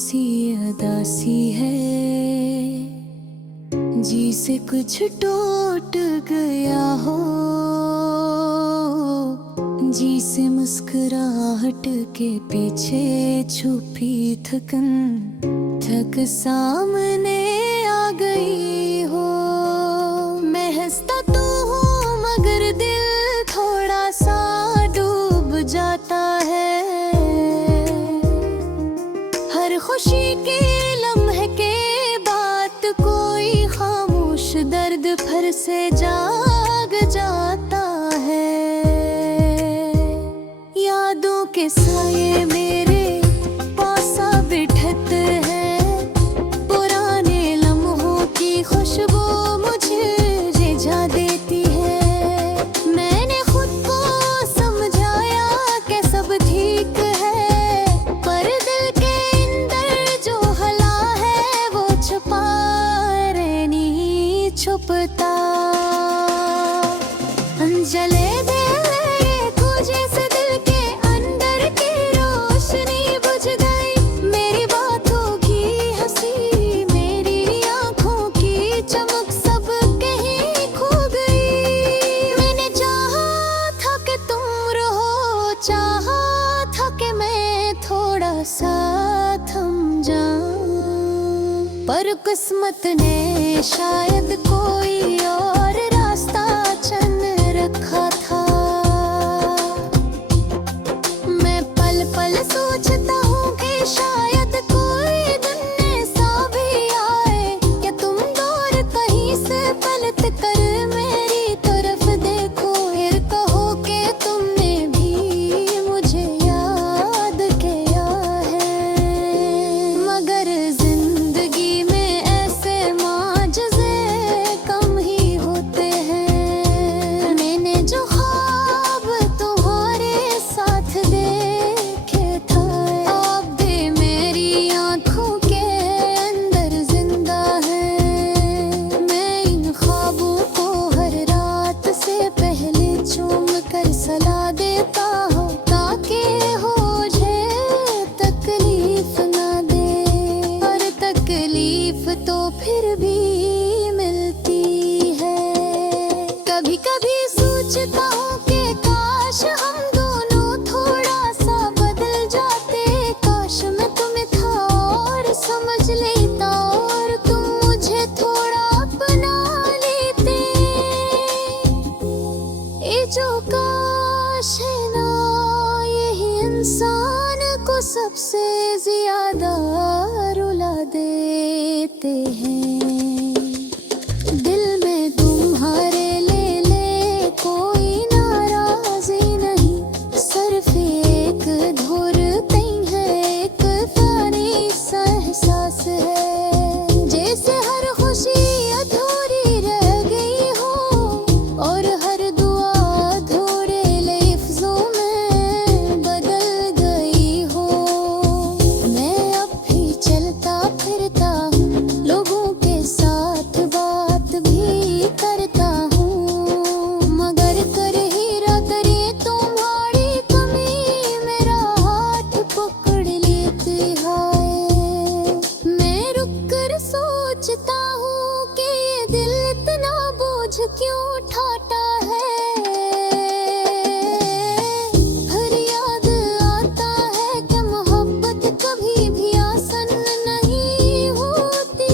सी अदासी है, जी से कुछ टूट गया हो, जी से मुस्कुराहट के पीछे छुपी थकन थक सामने आ गई हो। मैं हंसता तो हूँ मगर दिल थोड़ा सा डूब जाता है। हर खुशी के लम्हे के बाद कोई खामोश दर्द फिर से जाग जाता है। यादों के साये मेरे पास बिठत हैं, पुराने लम्हों की खुशबू मुझे रिझा देती है। मैंने खुद को समझाया कि सब ठीक है, पर दिल के अंदर जो हला है वो छुपा नहीं छुपता। अंजले थम जाऊं, पर किस्मत ने शायद कोई और रास्ता चुन रखा था। मैं पल पल सोचता हूँ कि शायद कोई दिन ऐसा भी आए कि तुम दूर कहीं से पलट कर मेरी तरफ देखो, फिर कहो कि तुमने भी मुझे याद किया। सलाह देता हो ताकि हो मुझे तकलीफ ना दे, और तकलीफ तो फिर भी मिलती है। कभी कभी सोचता हूँ कि काश हम दोनों थोड़ा सा बदल जाते, काश मैं तुम्हें था और समझ लेता और तुम मुझे थोड़ा अपना लेते। ये जो है ना, यही इंसान को सबसे ज्यादा रुला देते हैं। दिल में तुम्हारे ले कोई नाराजी नहीं, सिर्फ एक धुर तई है, एक फानी सा एहसास है। जैसे हर खुशी अधूरी रह गई हो और हर क्यों उठाता है। हर याद आता है कि मोहब्बत कभी भी आसान नहीं होती।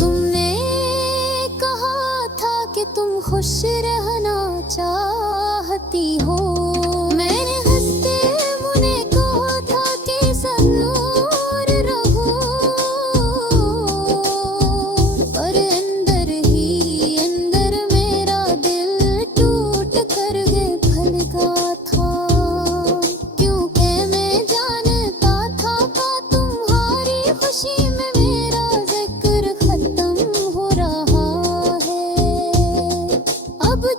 तुमने कहा था कि तुम खुश रहना चाहती हो, मैंने हंसते मुझे कहा था कि ज़रूर रहो, पर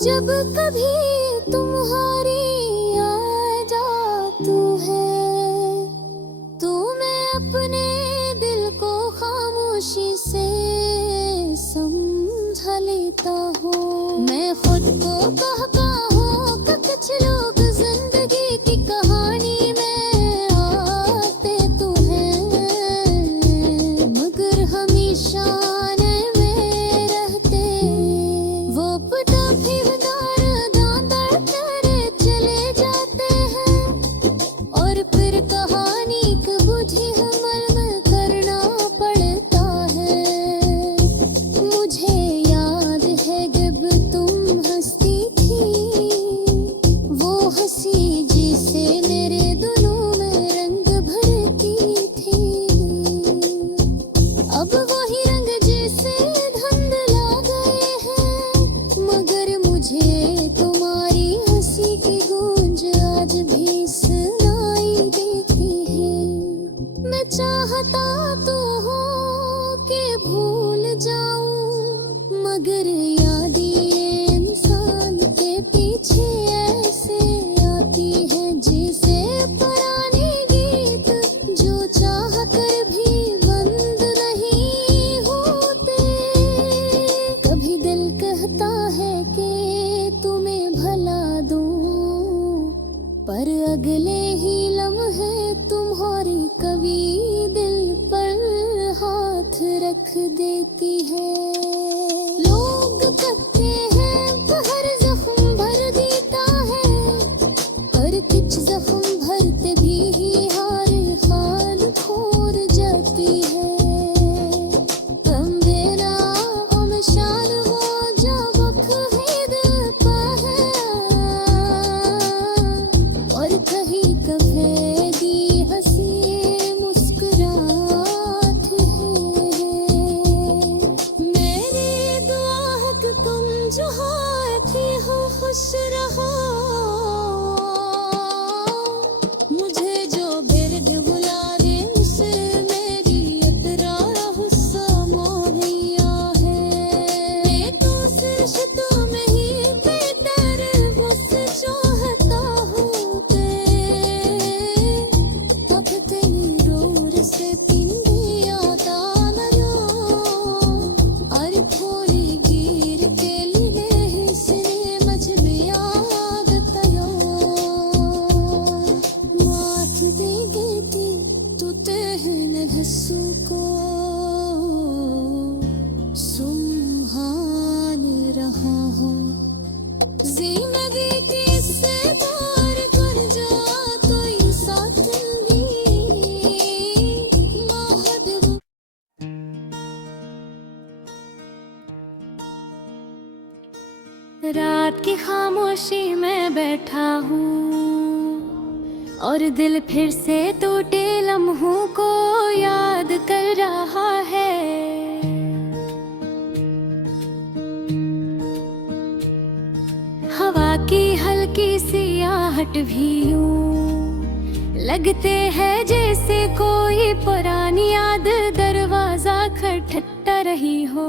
जब कभी तुम्हारी याद आती है तो मैं अपने दिल को खामोशी से समझा लेता हूँ। मैं खुद को कहता हूँ कि कुछ लोग जिंदगी की कहानी में आते तो हैं, जाऊं, मगर याद ये इंसान के पीछे ऐसे आती है जैसे पुराने गीत जो चाह कर भी बंद नहीं होते। कभी दिल कहता है कि तुम्हें भला दूं, पर अगले ही लम्हे तुम्हारी कभी दिल पर हाथ रख देती है। लोग कहते हैं हर जख्म भर देता है, पर कुछ जख्म भरते भी ही हार खाल खोर जाती है। हम बेना उमशान हो जब खरीद पा है, और कहीं कभी हंसी मुस्कुरात है। मेरी दुआ है कि तुम जो हाथी हो खुश रहो, मुझे जो बिरद बुला दे मिस्र मेरी इतरार हुस्सा मोहिया है। मैं तो सिरशतों में ही बेहतर मुझसे चाहता हूँ के अब तेरी रोर से पिंडी आता नयो, और खोली गिर के लिए हिस्से मच बियाद तयो। माफ देंगे ती तू तेहन हंसू को सुम्हान रहा हूँ। जिंदगी किससे पार कर जा कोई साथी मोहब्बत। रात की खामोशी में बैठा हूँ और दिल फिर से टूटे लम्हों को याद कर रहा है। हवा की हल्की सी आहट भी यूं लगते है जैसे कोई पुरानी याद दरवाजा खटखटा रही हो।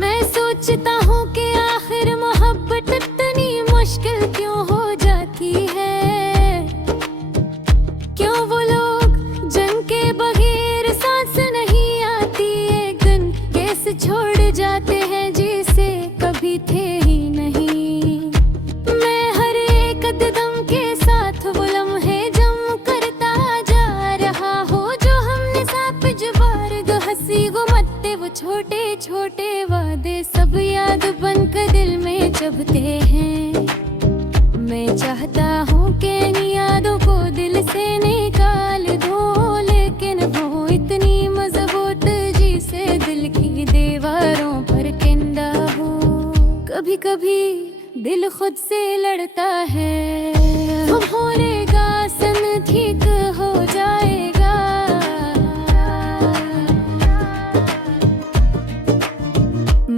मैं सोचता हूँ कि आखिर मोहब्बत इतनी मुश्किल क्यों हो जाती है। क्यों वो लोग जिनके बगैर सांस नहीं आती एक दिन कैसे छोड़ जाते हैं जिसे कभी थे ही नहीं। मैं हर एक कदम के साथ वो लम्हे जम करता जा रहा हो जो हमने साथ जुबार गो हंसी गो मत्ते वो छोटे छोटे वादे सब याद बनकर दिल में चबते हैं। मैं चाहता हूँ कि इन यादों को दिल से निकाल दूं, लेकिन वो इतनी मजबूत जिसे दिल की दीवारों पर किंदा हो। कभी कभी दिल खुद से लड़ता है, होरेगा सन ठीक हो जाएगा।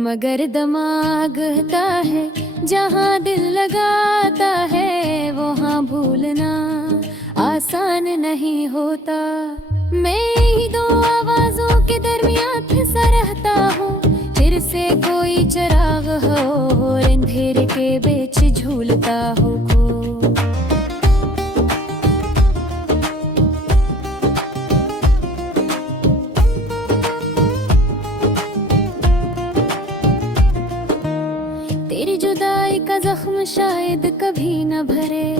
मगर दिमाग कहता है जहाँ दिल लगाता है वहाँ भूलना आसान नहीं होता। मैं ही दो आवाजों के दरमियान फंसा रहता हूँ, फिर से कोई चिराग हो और अंधेरे के बीच झूलता हो खो। तेरी जुदाई का जख्म शायद कभी न भरे,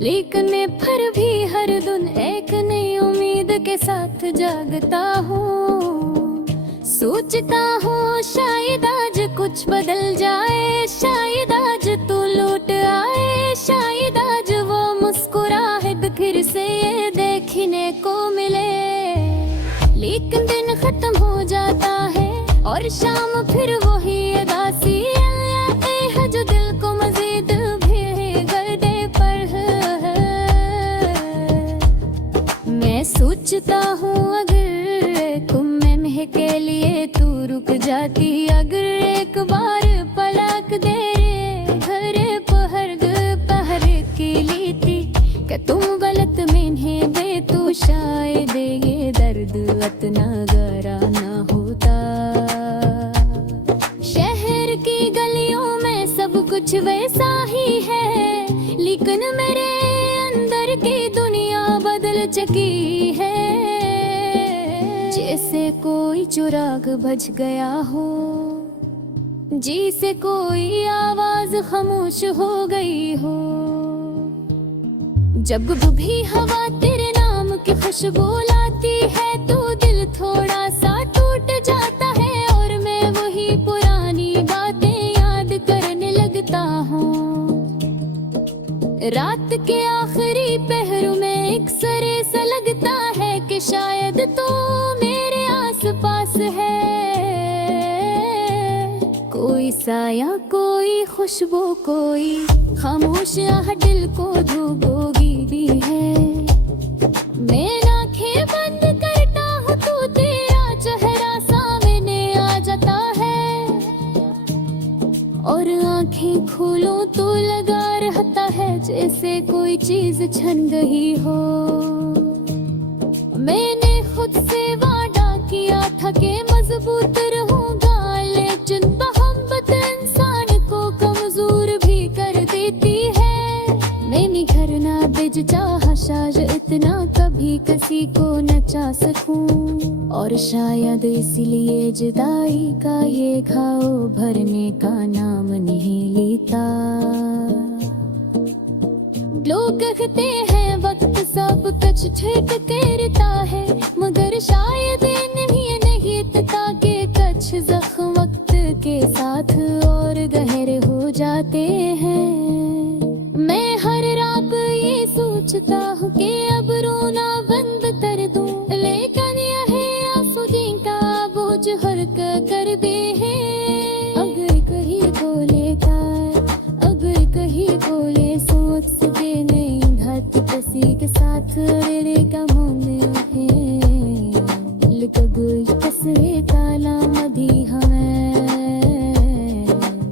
लेकिन मैं फिर भी हर दिन एक नई उम्मीद के साथ जागता हूँ। सोचता हूँ शायद आज कुछ बदल जाए, शायद आज तू लौट आए, शायद आज वो मुस्कुराहट फिर से ये देखने को मिले। लेकिन दिन खत्म हो जाता है और शाम फिर वही उदासी आते है जो दिल को मजीद भीड़ दे पर मैं सोचता हूँ अगर तुम लम्हे के लिए तू रुक जाती, अगर एक बार पलक दे रे घर पहर की ली थी कि तुम गलत मैंने दे तो शायद ये दर्द खलवत नगरा न होता। शहर की गलियों में सब कुछ वैसा ही है, लेकिन मेरे अंदर की दुनिया बदल चुकी है। जैसे कोई चिराग बुझ गया हो, जी से कोई आवाज खामोश हो गई हो। जब भी हवा तेरे नाम की खुशबू लाती है तो दिल थोड़ा सा टूट जाता है, और मैं वही पुरानी बातें याद करने लगता हूँ। रात के आखिरी पहरों में एक सरे सा लगता है कि शायद तो मेरे आसपास है। कोई साया, कोई खुशबू, कोई खामोश आह दिल को डूबोगी भी है। मैं आंखें बंद करता हूँ तो तेरा चेहरा सामने आ जाता है, और आंखें खोलूं तो लगा रहता है जैसे कोई चीज छन गई हो। मैंने खुद से वादा किया था कि मजबूत रहूंगा, लेकिन मोहब्बत इंसान को कमजोर भी कर देती है। मैंने घर ना बिज चाहा शायद इतना कभी किसी को न चाह सकूं, और शायद इसलिए जुदाई का ये घाव भरने का नाम नहीं लेता। लोग कहते हैं वक्त सब कुछ ठीक करता है, मगर शायद नहीं पता कि कुछ जख्म वक्त के साथ और गहरे हो जाते हैं। मैं हर रात ये सोचता हूँ कि अब रोना बंद कर दूं, लेकिन यह आंसू का बोझ हल्का कर दे है। अगर कहीं बोलेगा, अगर कहीं बोले सोच से नहीं घात किसी के साथ रहेगा मोने है। लिखगुई कसरे ताला मधी हमें,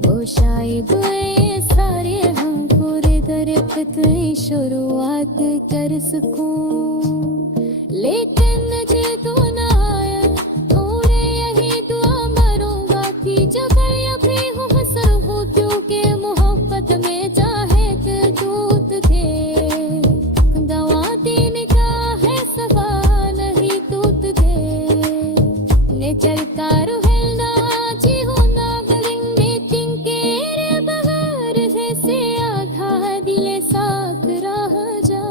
वो शायद ये सारे हम पूरे तरह कितनी शुरुआत कर सकूं, लेकिन मुझे तो ना आया। और यही दुआ मरूंगा कि जब अभी हूँ हंसर हो, क्योंकि मोहब्बत में चाहे दिल टूट दे। दवा देने का है सफा नहीं टूट दे, ने चलता रहना जी हो ना गलिंग में तिंकेरे बगैर जैसे आधा दिले साक रह जा।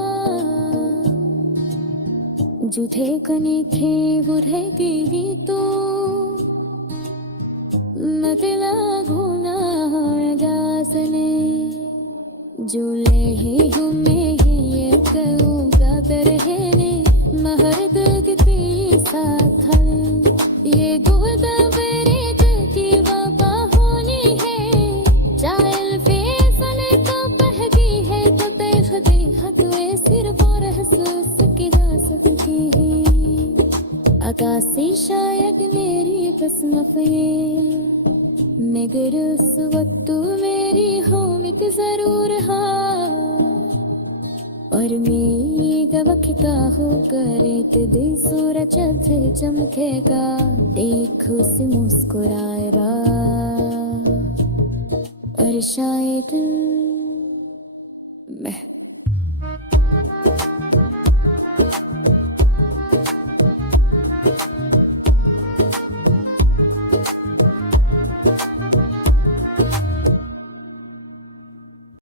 जुथे कने थे बुढ़ेगी तो मतला घुना गासने, जुले ही घूमे ही ये कहूँगा तरहने महद कितनी साथ ये गोदा बरे की वापा होनी है। चायल फैसले तो पहगी है तो देखते हकवे सिर्फ और हसूस की गा सकती है। आकाशी शायद मेरी किस्मत ये, मगर उस वक्त तू मेरी होमिक जरूर हा। और मैं गवखता हो करे तो दिल सूरज चमकेगा, देख उसे मुस्कुराएगा। और शायद मैं